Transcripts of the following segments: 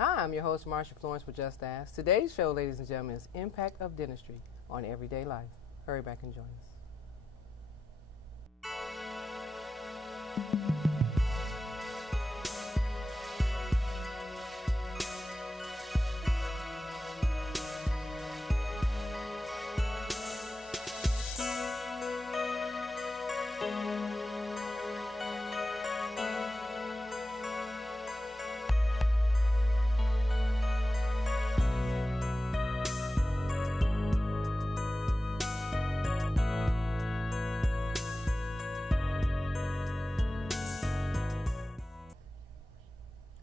Hi, I'm your host, Marsha Florence with Just Ask. Today's show, ladies and gentlemen, is Impact of Dentistry on Everyday Life. Hurry back and join us.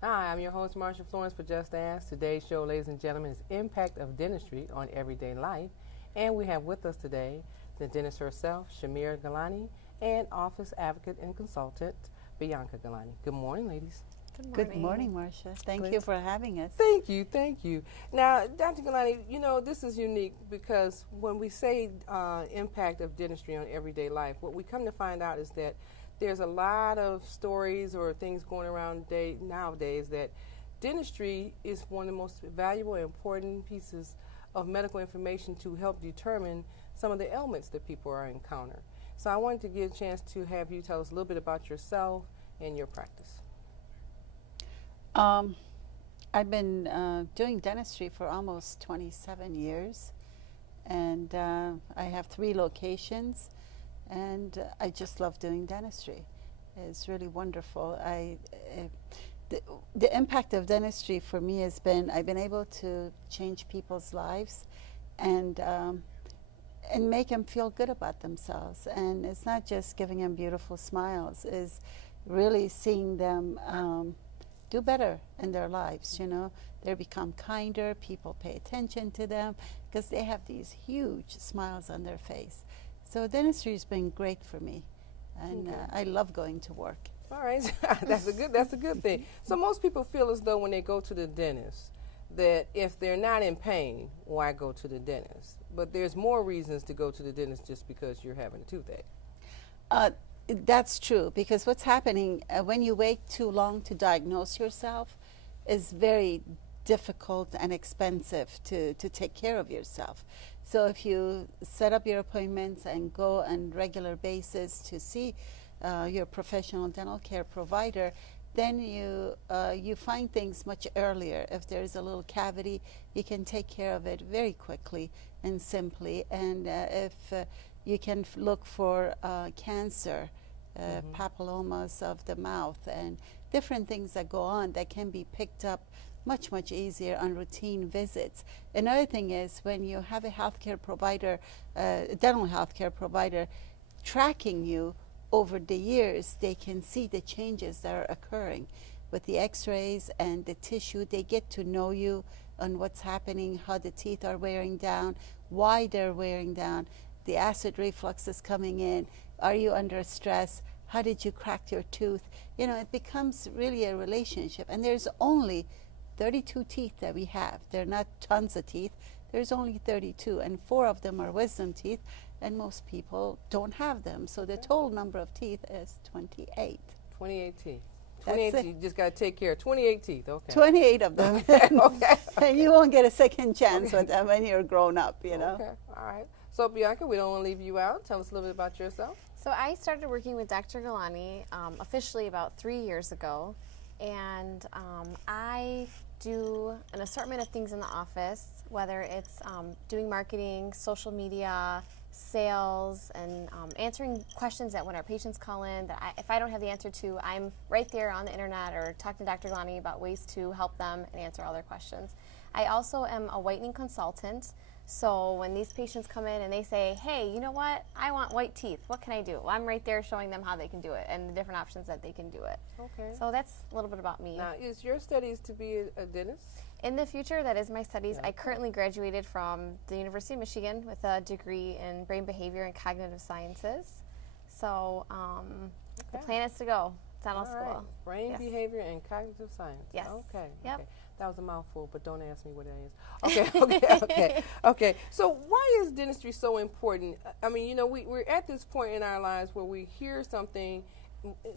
Hi, I'm your host, Marsha Florence for Just Ask. Today's show, ladies and gentlemen, is Impact of Dentistry on Everyday Life. And we have with us today the dentist herself, Golani, and office advocate and consultant, Bianca Golani. Good morning, ladies. Good morning, Marsha. Thank you for having us. Thank you. Now, Dr. Golani, you know, this is unique because when we say impact of dentistry on everyday life, what we come to find out is that there's a lot of stories or things going around nowadays that dentistry is one of the most valuable and important pieces of medical information to help determine some of the ailments that people are encountering. So I wanted to get a chance to have you tell us a little bit about yourself and your practice. I've been doing dentistry for almost 27 years, and I have 3 locations. And I just love doing dentistry. It's really wonderful. The impact of dentistry for me has been I've been able to change people's lives and make them feel good about themselves. And it's not just giving them beautiful smiles, it's really seeing them do better in their lives, you know. They become kinder, people pay attention to them because they have these huge smiles on their face. So dentistry has been great for me, and I love going to work. All right, that's a good thing. So most people feel as though when they go to the dentist that if they're not in pain, why go to the dentist? But there's more reasons to go to the dentist just because you're having a toothache. That's true, because what's happening when you wait too long to diagnose yourself is very difficult and expensive to take care of yourself. So if you set up your appointments and go on regular basis to see your professional dental care provider, then you find things much earlier. If there's a little cavity, you can take care of it very quickly and simply. And if you can look for cancer, papillomas of the mouth, and different things that go on that can be picked up much easier on routine visits. Another thing is when you have a healthcare provider, dental healthcare provider, tracking you over the years, they can see the changes that are occurring with the x-rays and the tissue. They get to know you on what's happening, how the teeth are wearing down, why they're wearing down, the acid reflux is coming in, are you under stress, how did you crack your tooth? You know, it becomes really a relationship. And there's only 32 teeth that we have. They're not tons of teeth. There's only 32, and 4 of them are wisdom teeth, and most people don't have them. So the total number of teeth is 28. 28 teeth. 28 teeth. You just got to take care of 28 teeth. Okay. 28 of them. Okay. And you won't get a second chance with them when you're grown up, you know. Okay. All right. So Bianca, we don't want to leave you out. Tell us a little bit about yourself. So I started working with Dr. Golani officially about 3 years ago. And I do an assortment of things in the office, whether it's doing marketing, social media, sales, and answering questions that when our patients call in that if I don't have the answer to, I'm right there on the internet or talking to Dr. Golani about ways to help them and answer all their questions. I also am a whitening consultant. So when these patients come in and they say, hey, you know what, I want white teeth, what can I do? Well, I'm right there showing them how they can do it and the different options that they can do it. Okay. So that's a little bit about me. Now, is your studies to be a dentist? In the future, that is my studies. Yeah. I currently graduated from the University of Michigan with a degree in brain behavior and cognitive sciences. So the plan is to go to dental school. Brain behavior and cognitive science. Yes. Okay. Yep. Okay. That was a mouthful, but don't ask me what that is. Okay. So why is dentistry so important? I mean, you know, we're at this point in our lives where we hear something.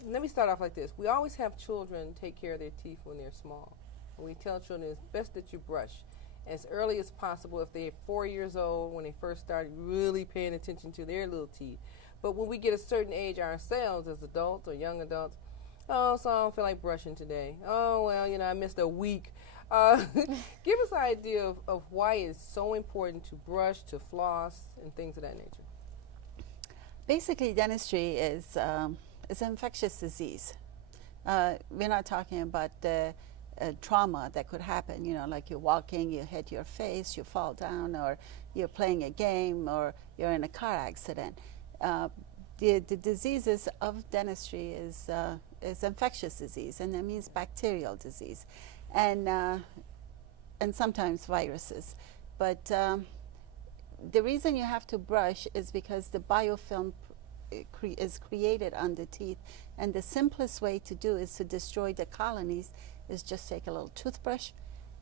Let me start off like this. We always have children take care of their teeth when they're small. we tell children it's best that you brush as early as possible if they're 4 years old, when they first start really paying attention to their little teeth. But when we get a certain age ourselves as adults or young adults, oh, so I don't feel like brushing today. Oh, well, you know, I missed a week. Give us an idea of why it's so important to brush, to floss, and things of that nature. Basically, dentistry is an infectious disease. We're not talking about trauma that could happen, you know, like you're walking, you hit your face, you fall down, or you're playing a game, or you're in a car accident. The diseases of dentistry is infectious disease, and that means bacterial disease, and sometimes viruses. But the reason you have to brush is because the biofilm is created on the teeth, and the simplest way to do is to destroy the colonies is just take a little toothbrush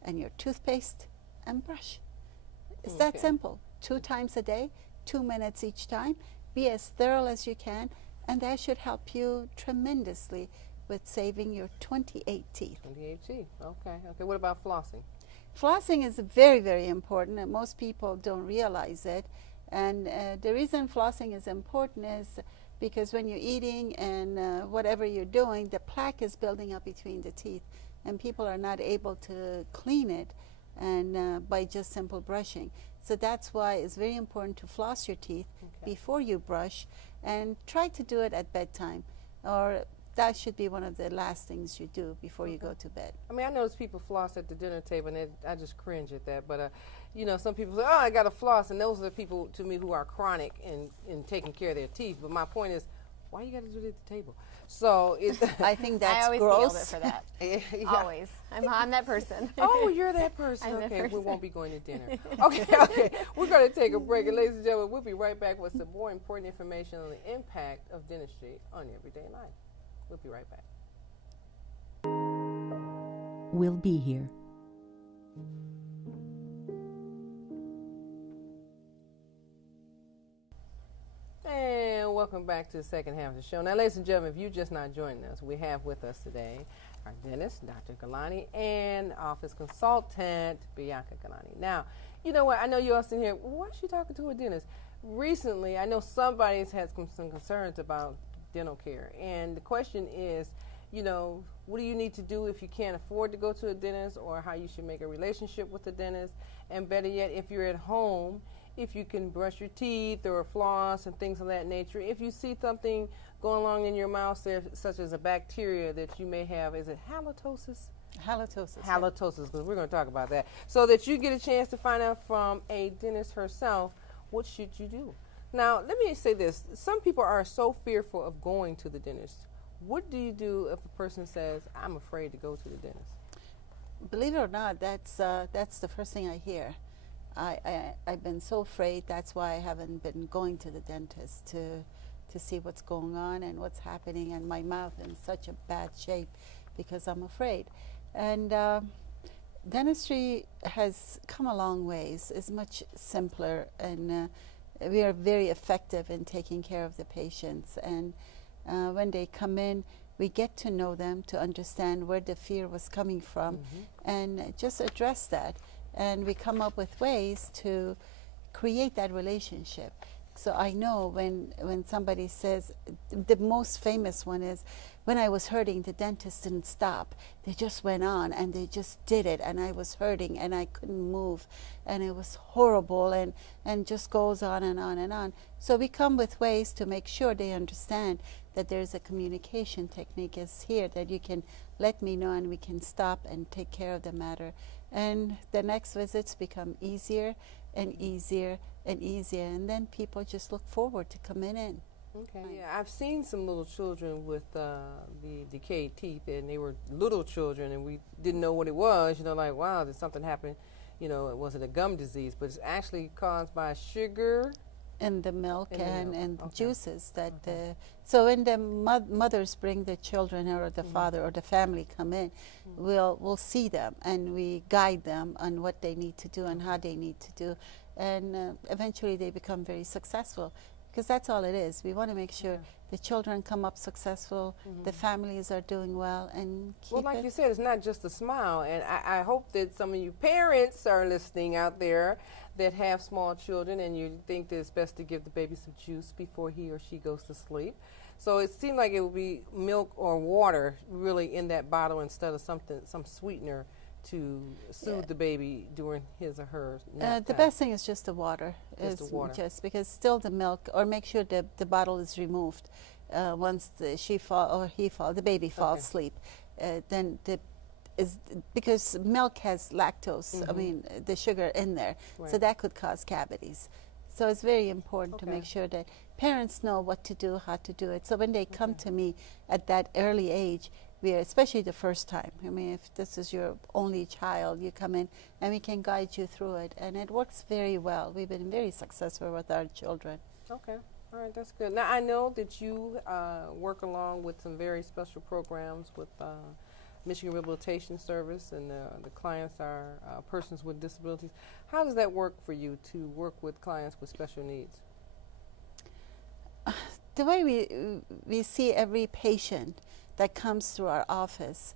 and your toothpaste and brush. It's that simple. 2 times a day, 2 minutes each time. Be as thorough as you can, and that should help you tremendously with saving your 28 teeth. 28 teeth. Okay. Okay. What about flossing? Flossing is very, very important, and most people don't realize it. And the reason flossing is important is because when you're eating and whatever you're doing, the plaque is building up between the teeth, and people are not able to clean it and by just simple brushing. So that's why it's very important to floss your teeth before you brush, and try to do it at bedtime, or that should be one of the last things you do before you go to bed. I mean, I notice people floss at the dinner table, and I just cringe at that. But, you know, some people say, oh, I got to floss, and those are the people, to me, who are chronic in taking care of their teeth. But my point is, why you got to do it at the table? So I think that's I always gross. nailed it for that. Always. I'm that person. Oh, you're that person. I'm Okay, that we person. won't be going to dinner. Okay. We're going to take a break. And ladies and gentlemen, we'll be right back with some more important information on the impact of dentistry on everyday life. We'll be right back. We'll be here. And welcome back to the second half of the show. Now, ladies and gentlemen, if you're just not joining us, we have with us today our dentist, Dr. Golani, and office consultant, Bianca Golani. Now, you know what? I know you all sitting here, why is she talking to a dentist? Recently, I know somebody's had some concerns about dental care. And the question is, you know, what do you need to do if you can't afford to go to a dentist, or how you should make a relationship with the dentist? And better yet, if you're at home, if you can brush your teeth or floss and things of that nature. If you see something going along in your mouth, such as a bacteria that you may have, is it halitosis? Halitosis. Halitosis, because we're going to talk about that. So that you get a chance to find out from a dentist herself, what should you do? Now, let me say this. Some people are so fearful of going to the dentist. What do you do if a person says, I'm afraid to go to the dentist? Believe it or not, that's the first thing I hear. I've been so afraid. That's why I haven't been going to the dentist to see what's going on and what's happening, and my mouth in such a bad shape because I'm afraid. And dentistry has come a long ways. It's much simpler, and we are very effective in taking care of the patients. And when they come in, we get to know them, to understand where the fear was coming from, and just address that. And we come up with ways to create that relationship. So I know when somebody says, the most famous one is, when I was hurting, the dentist didn't stop. They just went on, and they just did it, and I was hurting, and I couldn't move, and it was horrible, and just goes on and on and on. So we come with ways to make sure they understand that there's a communication technique is here, that you can let me know, and we can stop and take care of the matter. And the next visits become easier and easier and easier, and then people just look forward to coming in. Okay. Yeah, I've seen some little children with the decayed teeth, and they were little children, and we didn't know what it was. You know, like, wow, did something happen? You know, it wasn't a gum disease, but it's actually caused by sugar. In the milk and Okay. juices that so when the mothers bring the children, or the father or the family come in, we'll see them, and we guide them on what they need to do and how they need to do, and eventually they become very successful, because that's all it is. We want to make sure the children come up successful, the families are doing well, and keep Well, like it. you said, it's not just a smile, and I hope that some of you parents are listening out there that have small children, and you think that it's best to give the baby some juice before he or she goes to sleep. So it seemed like it would be milk or water really in that bottle instead of some sweetener to soothe the baby during his or her nap The time. best thing is just the water. Just the water. Just because still the milk, or make sure the bottle is removed once the baby falls asleep. Then because milk has lactose, I mean the sugar in there, so Right. that could cause cavities. So it's very important to Okay. make sure that parents know what to do, how to do it. So when they come to me at that early age, especially the first time. I mean, if this is your only child, you come in and we can guide you through it, and it works very well. We've been very successful with our children. Okay. All right, that's good. Now, I know that you work along with some very special programs with Michigan Rehabilitation Service, and the clients are persons with disabilities. How does that work for you to work with clients with special needs? The way we see every patient that comes through our office,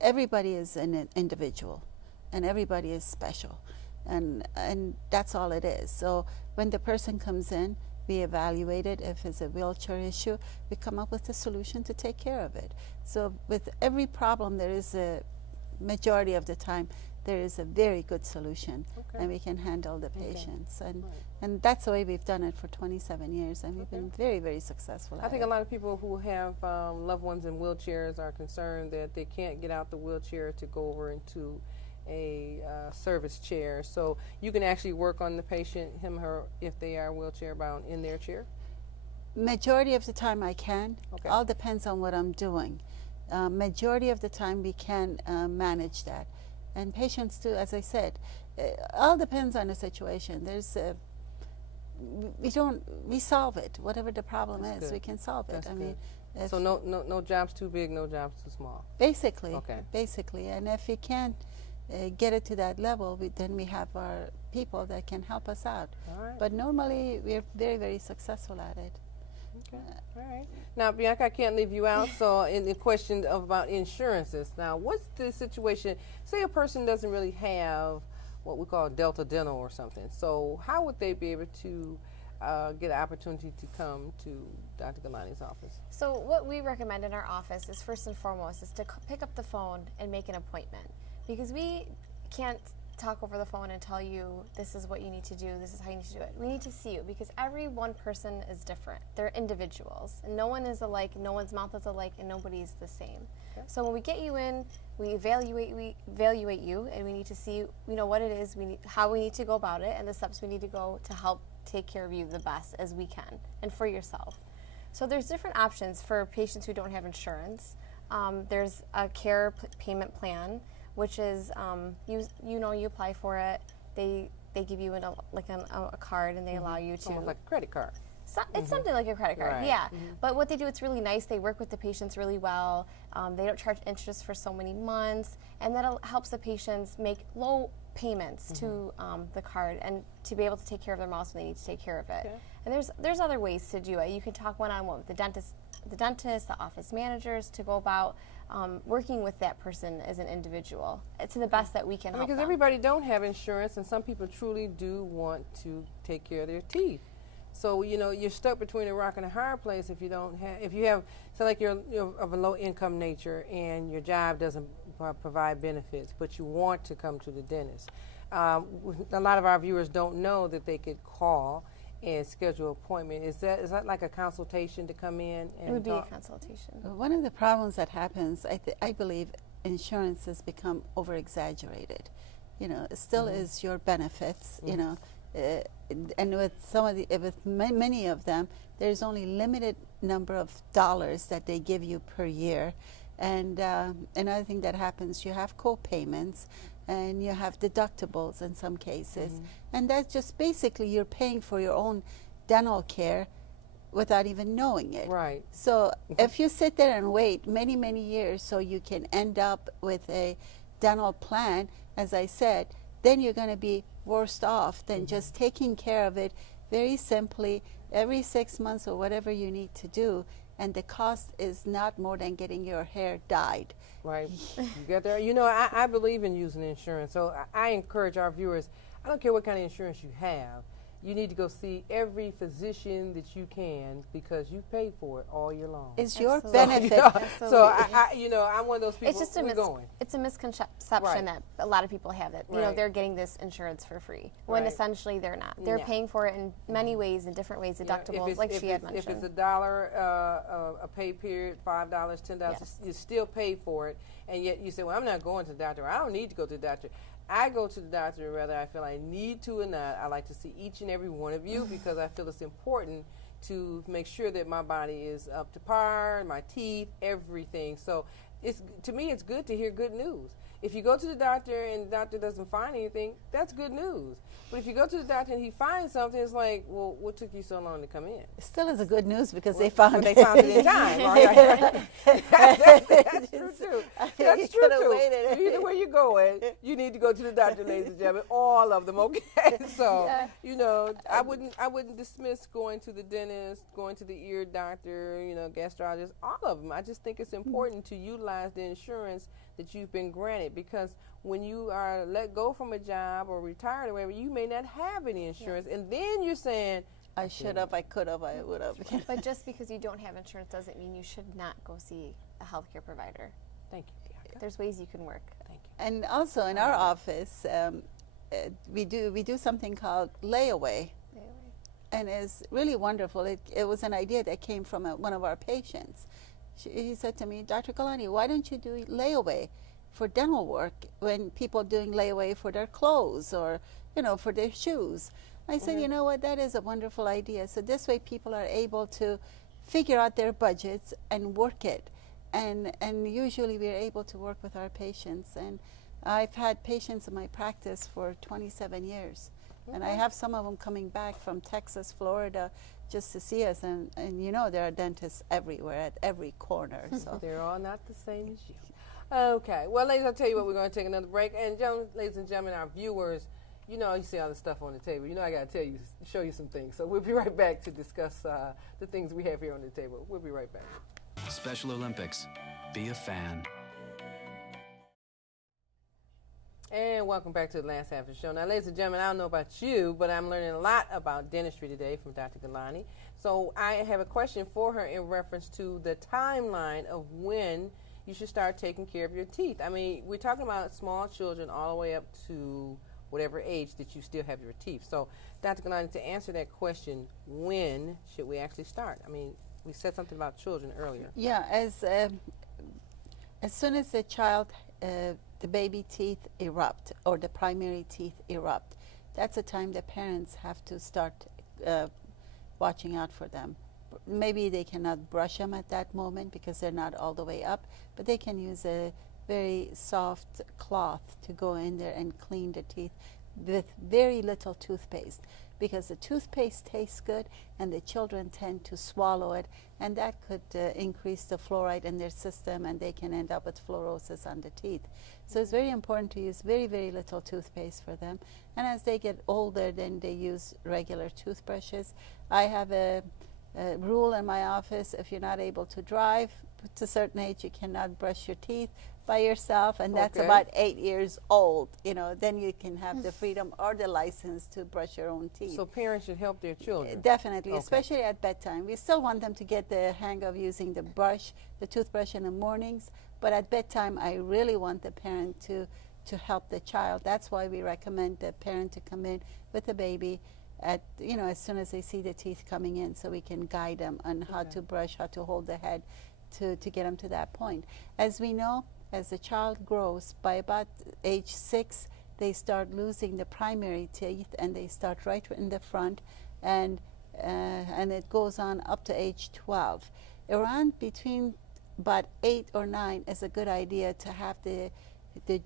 everybody is an individual, and everybody is special, and that's all it is. So when the person comes in, we evaluate it. If it's a wheelchair issue, we come up with a solution to take care of it. So with every problem, there is majority of the time, there is a very good solution, and we can handle the patients. And that's the way we've done it for 27 years, and we've been very, very successful at it. I think a lot of people who have loved ones in wheelchairs are concerned that they can't get out the wheelchair to go over into a service chair. So you can actually work on the patient, him or her, if they are wheelchair bound, in their chair? Majority of the time I can. Okay. All depends on what I'm doing. Majority of the time we can manage that. And patients too, as I said, all depends on the situation. There's we solve it. Whatever the problem That's is, good. we can solve it. That's I mean, good. So no job's too big, no job's too small. basically, Okay. basically. And if we can't get it to that level, then we have our people that can help us out. All right. But normally we're very, very successful at it. Okay. All right. Now, Bianca, I can't leave you out. So, in the question about insurances, now, what's the situation? Say a person doesn't really have what we call Delta Dental or something. So, how would they be able to get an opportunity to come to Dr. Golani's office? So what we recommend in our office is first and foremost is to pick up the phone and make an appointment, because we can't talk over the phone and tell you this is what you need to do, this is how you need to do it. We need to see you, because every one person is different. They're individuals, and no one is alike, no one's mouth is alike, and nobody's the same. Okay. So when we get you in, we evaluate you, and we need to see what it is, how we need to go about it, and the steps we need to go to help take care of you the best as we can, and for yourself. So there's different options for patients who don't have insurance. There's a care payment plan, which is you apply for it. They give you a card, and they allow you to. Almost like a credit card. It's something like a credit card, Right. yeah. But what they do, it's really nice. They work with the patients really well. They don't charge interest for so many months, and that helps the patients make low payments to the card and to be able to take care of their mouth when they need to take care of it. Okay. And there's other ways to do it. You can talk one-on-one with the dentist, the office managers, to go about working with that person as an individual to the best that we can help Because them. everybody don't have insurance, and some people truly do want to take care of their teeth. So you're stuck between a rock and a hard place if you don't have. So like you're of a low income nature, and your job doesn't provide benefits, but you want to come to the dentist. A lot of our viewers don't know that they could call and schedule an appointment. Is that like a consultation to come in? And it would be talk? a consultation. One of the problems that happens, I believe, insurance has become over exaggerated. It still is your benefits. And with many of them, there's only limited number of dollars that they give you per year. And another thing that happens, you have co-payments, and you have deductibles in some cases. And that's just basically you're paying for your own dental care without even knowing it. Right. So if you sit there and wait many, many years so you can end up with a dental plan, as I said, then you're going to be worse off than just taking care of it very simply every 6 months or whatever you need to do, and the cost is not more than getting your hair dyed. Right. You get there. You know, I believe in using insurance, so I encourage our viewers, I don't care what kind of insurance you have, you need to go see every physician that you can because you paid for it all year long. It's your Absolutely. benefit. So I'm one of those people. It's just it's a misconception Right. that a lot of people have that, you know, Right. they're getting this insurance for free, when Right. essentially they're not. They're No. paying for it in many ways, in different ways, deductibles, like she had mentioned. If it's $1 a pay period, $5, $10, Yes. you still pay for it, and yet you say, well, I'm not going to the doctor. I don't need to go to the doctor. I go to the doctor whether I feel I need to or not. I like to see each and every one of you because I feel it's important to make sure that my body is up to par, my teeth, everything. So to me, it's good to hear good news. If you go to the doctor and the doctor doesn't find anything, that's good news. But if you go to the doctor and he finds something, it's like, well, what took you so long to come in? It still is a good news because Well, they found they found it in time. Right? That's true too. That's true could've too. waited. So either way you're going, you need to go to the doctor, ladies and gentlemen. All of them, okay? So you know, I wouldn't dismiss going to the dentist, going to the ear doctor, you know, gastrologist, all of them. I just think it's important to utilize the insurance that you've been granted, because when you are let go from a job or retired or whatever, you may not have any insurance, and then you're saying, I should have, I could have, I would have. But just because you don't have insurance doesn't mean you should not go see a healthcare provider. thank you, Bianca. There's ways you can work. Thank you. And also in our office, we do something called layaway, and it's really wonderful. It was an idea that came from one of our patients. He said to me, Dr. Golani, why don't you do layaway for dental work when people are doing layaway for their clothes or, you know, for their shoes? I said, you know what, that is a wonderful idea. So this way people are able to figure out their budgets and work it. And usually we're able to work with our patients. And I've had patients in my practice for 27 years. And I have some of them coming back from Texas, Florida, just to see us. And you know, there are dentists everywhere, at every corner. So They're all not the same as you. Okay. Well, ladies, I'll tell you what, we're going to take another break. And ladies and gentlemen, our viewers, you know, you see all the stuff on the table. You know, I got to show you some things. So we'll be right back to discuss the things we have here on the table. We'll be right back. Special Olympics. Be a fan. And welcome back to the last half of the show. Now, ladies and gentlemen, I don't know about you, but I'm learning a lot about dentistry today from Dr. Golani. So I have a question for her in reference to the timeline of when you should start taking care of your teeth. I mean, we're talking about small children all the way up to whatever age that you still have your teeth. So, Dr. Golani, to answer that question, when should we actually start? I mean, we said something about children earlier. yeah, as soon as the child, the baby teeth erupt or the primary teeth erupt, that's the time the parents have to start watching out for them. Maybe they cannot brush them at that moment because they're not all the way up, but they can use a very soft cloth to go in there and clean the teeth with very little toothpaste, because the toothpaste tastes good and the children tend to swallow it, and that could increase the fluoride in their system, and they can end up with fluorosis on the teeth. So it's very important to use very, very little toothpaste for them. And as they get older, then they use regular toothbrushes. I have a rule in my office: if you're not able to drive to a certain age, you cannot brush your teeth by yourself, and that's Okay. about 8 years old. You know, then you can have the freedom or the license to brush your own teeth. So parents should help their children. Definitely, Okay. especially at bedtime. We still want them to get the hang of using the toothbrush in the mornings, but at bedtime, I really want the parent to help the child. That's why we recommend the parent to come in with the baby at, you know, as soon as they see the teeth coming in, so we can guide them on how to brush, how to hold the head to get them to that point. As we know, as the child grows, by about age 6, they start losing the primary teeth, and they start right in the front, and it goes on up to age 12. Around between about 8 or 9 is a good idea to have the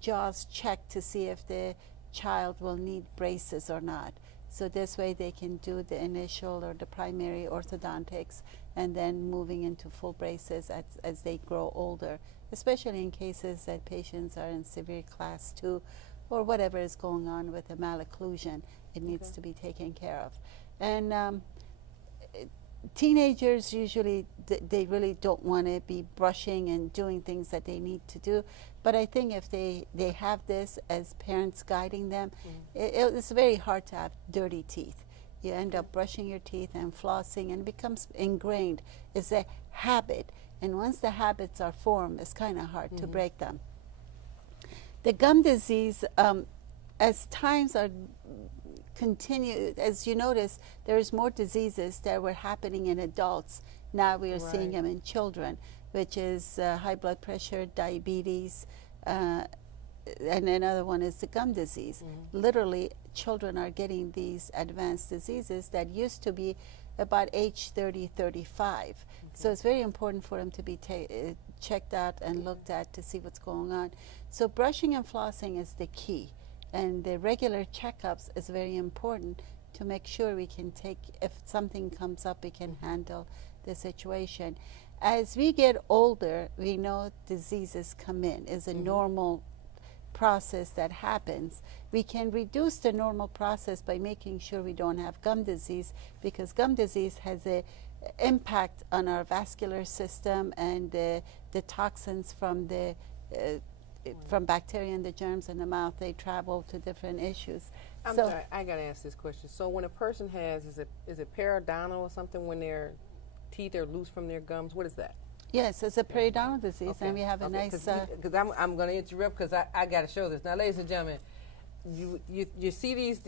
jaws checked to see if the child will need braces or not. So this way they can do the initial or the primary orthodontics, and then moving into full braces as they grow older, especially in cases that patients are in severe class 2 or whatever is going on with the malocclusion. It needs to be taken care of. And teenagers usually they really don't want to be brushing and doing things that they need to do, but I think if they have this as parents guiding them, it's very hard to have dirty teeth. You end up brushing your teeth and flossing, and it becomes ingrained. It's a habit, and once the habits are formed, it's kind of hard to break them. The gum disease, as times are continue, as you notice, there's more diseases that were happening in adults. Now we are seeing them in children, which is high blood pressure, diabetes, and another one is the gum disease. Literally, children are getting these advanced diseases that used to be about age 30, 35. So it's very important for them to be checked out and looked at to see what's going on. So brushing and flossing is the key. And the regular checkups is very important to make sure we can take, if something comes up, we can handle the situation. As we get older, we know diseases come in. It's a normal process that happens. We can reduce the normal process by making sure we don't have gum disease, because gum disease has a impact on our vascular system, and the toxins from the from bacteria and the germs in the mouth, they travel to different issues. I'm sorry, I got to ask this question. So when a person has, is it periodontal or something when their teeth are loose from their gums? What is that? Yes, it's a periodontal disease, and we have a nice... Because I'm going to interrupt because I got to show this. Now, ladies and gentlemen, you see these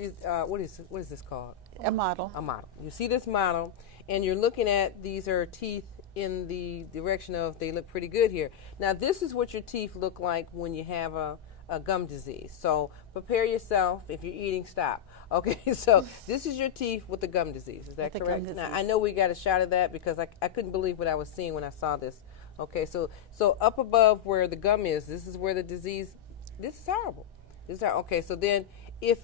what is this called? A model. A model. You see this model, and you're looking at, these are teeth in the direction of, they look pretty good here. Now, this is what your teeth look like when you have a gum disease. So prepare yourself. If you're eating, stop. Okay, so this is your teeth with the gum disease. Is that correct? Now, I know we got a shot of that because I couldn't believe what I was seeing when I saw this. Okay, so up above where the gum is, this is where the disease, this is horrible. Okay, so then if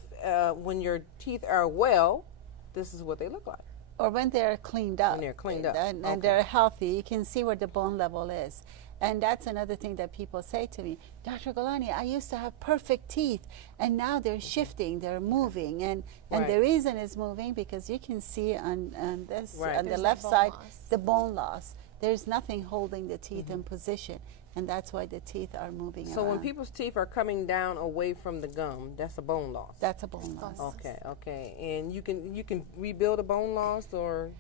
when your teeth are well, this is what they look like. Or when they're cleaned up. When they're cleaned up. And they're healthy, you can see where the bone level is. And that's another thing that people say to me, Dr. Golani, I used to have perfect teeth, and now they're shifting, they're moving. And the reason it's moving, because you can see on this, on the left side, the bone loss. There's nothing holding the teeth in position, and that's why the teeth are moving around. So when people's teeth are coming down away from the gum, that's a bone loss? That's a bone loss. Okay. And you can rebuild a bone loss, or?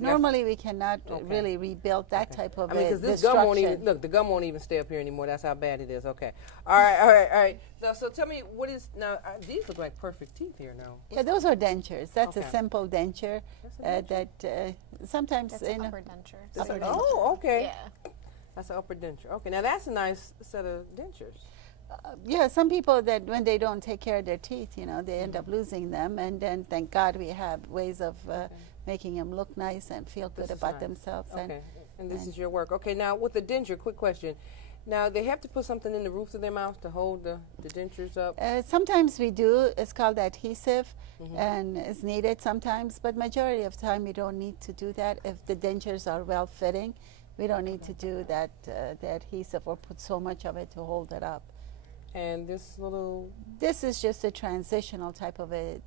Normally we cannot really rebuild that type of because this gum won't even, look, the gum won't even stay up here anymore. That's how bad it is. Okay. All right. So tell me, what is, now, these look like perfect teeth here now. Yeah, those are dentures. That's a simple denture, that sometimes... That's an upper denture. Oh, okay. Yeah. That's an upper denture. Okay, now that's a nice set of dentures. Yeah, some people that when they don't take care of their teeth, they end up losing them, and then thank God we have ways of making them look nice and feel good about themselves. Okay, and this is your work. Okay, now with the denture, quick question. Now, they have to put something in the roof of their mouth to hold the dentures up? Sometimes we do. It's called adhesive, and it's needed sometimes, but majority of the time we don't need to do that. If the dentures are well-fitting, we don't need to do that, the adhesive, or put so much of it to hold it up. And this little... This is just a transitional type of a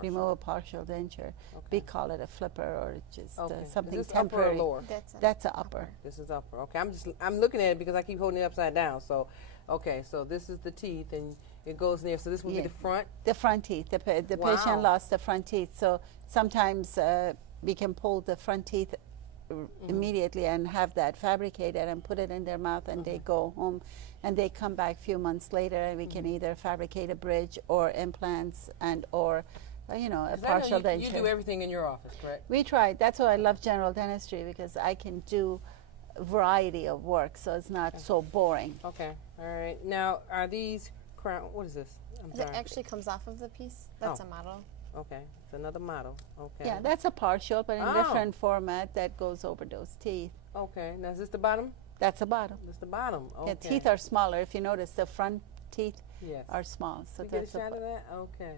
remove a partial denture. We call it a flipper, or just something temporary. Upper or lower? That's an upper. This is upper. Okay, I'm looking at it because I keep holding it upside down. So, okay, so this is the teeth, and it goes there. So this would be the front? The front teeth. The patient lost the front teeth. So sometimes we can pull the front teeth immediately and have that fabricated and put it in their mouth, and they go home, and they come back a few months later, and we can either fabricate a bridge or implants and or a partial denture. You do everything in your office, correct? We try. That's why I love general dentistry, because I can do a variety of work, so it's not so boring. Okay, all right. Now, are these crown? What is this? I'm sorry. It actually comes off of the piece. That's a model. Okay, it's another model. Okay. Yeah, that's a partial, but in different format that goes over those teeth. Okay, now is this the bottom? That's the bottom. That's the bottom. Okay. Yeah, teeth are smaller. If you notice, the front teeth are small. So that's get a shot of that. Okay.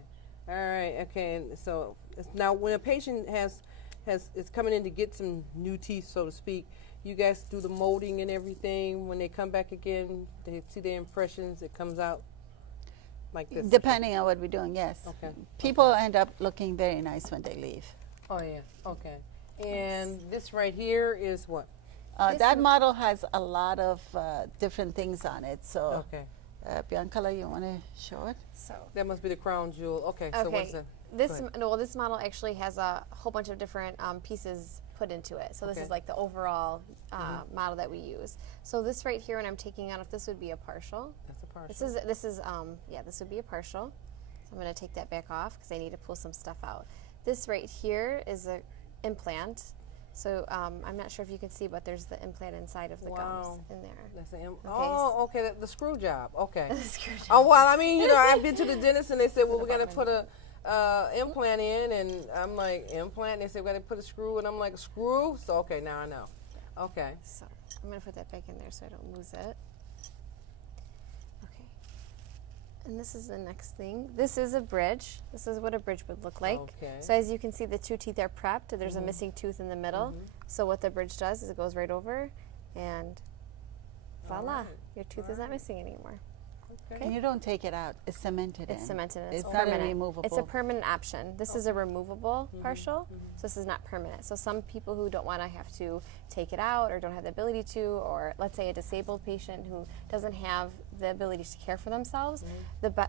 All right. Okay. And so now, when a patient is coming in to get some new teeth, so to speak, you guys do the molding and everything. When they come back again, they see their impressions. It comes out like this. Depending on what we're doing, yes. Okay. People end up looking very nice when they leave. Oh, yeah. Okay. And this right here is what? That model has a lot of different things on it. So, Okay. Bianca, you want to show it? So That must be the crown jewel. Okay. So what's the? this model actually has a whole bunch of different pieces put into it. So this Okay. is like the overall model that we use. So this right here, when I'm taking out, if this would be a partial. That's a partial. This would be a partial. So I'm going to take that back off because I need to pull some stuff out. This right here is an implant. So I'm not sure if you can see, but there's the implant inside of the gums in there. That's okay. The screw job. Okay. The screw job. Oh, well, I mean, I've been to the dentist and they said, well, we're going to put a implant in, and I'm like, implant? And they said, we're going to put a screw, and I'm like, screw? So, okay, now I know. Okay. So I'm going to put that back in there so I don't lose it. Okay. And this is the next thing. This is a bridge. This is what a bridge would look like. Okay. So as you can see, the two teeth are prepped. There's a missing tooth in the middle. So what the bridge does is it goes right over, and voila, right. your tooth is not missing anymore. Okay. And you don't take it out. It's cemented in. It's cemented. It's not permanent. a removable. It's a permanent option. This is a removable partial, so this is not permanent. So some people who don't want to have to take it out or don't have the ability to, or let's say a disabled patient who doesn't have the ability to care for themselves,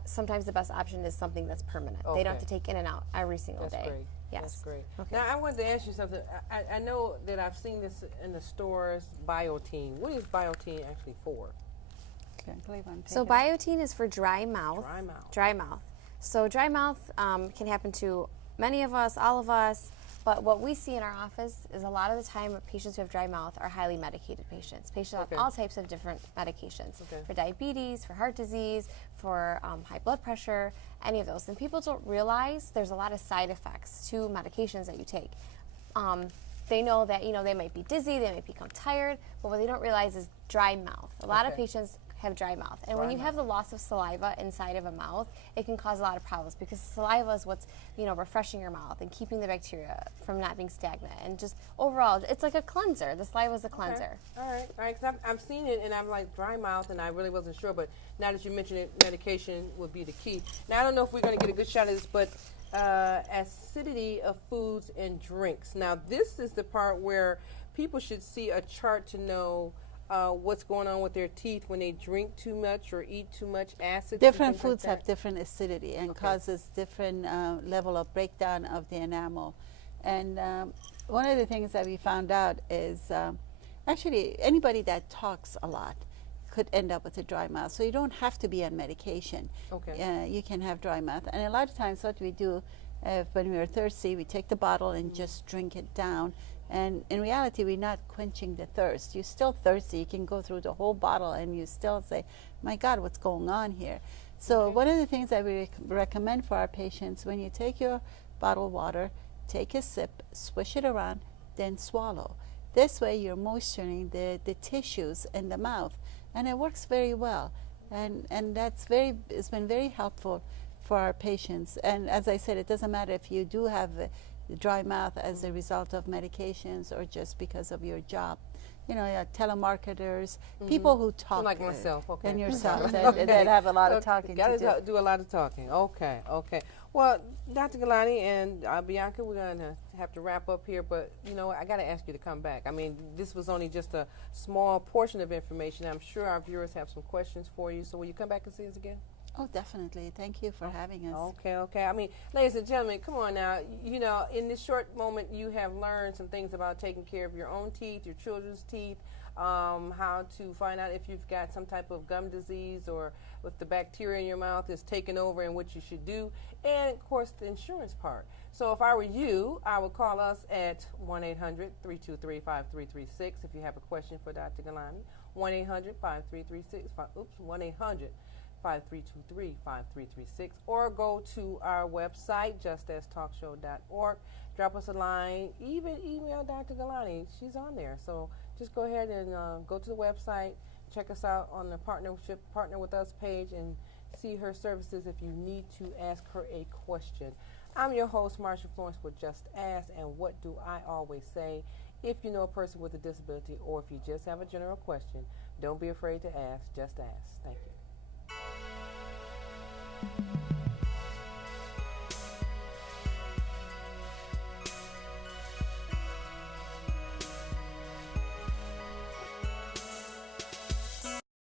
sometimes the best option is something that's permanent. They don't have to take in and out every single That's day. great. Yes. That's great. Okay. Now, I wanted to ask you something. I know that I've seen this in the stores, Biotine. What is Biotine actually for? So Biotine is for dry mouth. Dry mouth. Dry mouth. So dry mouth can happen to many of us, all of us, but what we see in our office is a lot of the time patients who have dry mouth are highly medicated patients. Patients Okay. on all types of different medications, Okay. for diabetes, for heart disease, for high blood pressure, any of those. And people don't realize there's a lot of side effects to medications that you take. They know that, they might be dizzy, they might become tired, but what they don't realize is dry mouth. A lot of Okay. patients have dry mouth. And when you have the loss of saliva inside of a mouth, it can cause a lot of problems because saliva is what's, refreshing your mouth and keeping the bacteria from not being stagnant. And just overall, it's like a cleanser. The saliva is a cleanser. All right. Because I've seen it, and I'm like dry mouth, and I really wasn't sure. But now that you mentioned it, medication would be the key. Now, I don't know if we're going to get a good shot of this, but acidity of foods and drinks. Now, this is the part where people should see a chart to know what's going on with their teeth when they drink too much or eat too much acid. Different foods have different acidity and causes different level of breakdown of the enamel. And one of the things that we found out is actually anybody that talks a lot could end up with a dry mouth. So you don't have to be on medication. Okay. You can have dry mouth. And a lot of times what we do when we're thirsty, we take the bottle and just drink it down. And in reality, we're not quenching the thirst. You're still thirsty. You can go through the whole bottle and you still say, my God, what's going on here? So one of the things that we recommend for our patients, when you take your bottled water, take a sip, swish it around, then swallow. This way you're moisturizing the tissues in the mouth. And it works very well. And it's been very helpful for our patients. And as I said, it doesn't matter if you do have dry mouth as a result of medications or just because of your job. Telemarketers, people who talk. Like myself, okay. And yourself, that have a lot of talking to do. Do a lot of talking. Okay. Well, Dr. Golani and Bianca, we're going to have to wrap up here, but, I got to ask you to come back. I mean, this was only just a small portion of information. I'm sure our viewers have some questions for you, so will you come back and see us again? Oh, definitely. Thank you for having us. Okay. I mean, ladies and gentlemen, come on now. In this short moment, you have learned some things about taking care of your own teeth, your children's teeth, how to find out if you've got some type of gum disease or if the bacteria in your mouth is taking over and what you should do, and, of course, the insurance part. So if I were you, I would call us at 1-800-323-5336 if you have a question for Dr. Golani, 1-800-5336, 1-800-5323-5336, or go to our website, justastalkshow.org. Drop us a line, even email Dr. Golani. She's on there. So just go ahead and go to the website, check us out on the Partner with Us page, and see her services if you need to ask her a question. I'm your host, Marsha Florence, with Just Ask, and what do I always say? If you know a person with a disability or if you just have a general question, don't be afraid to ask. Just ask. Thank you.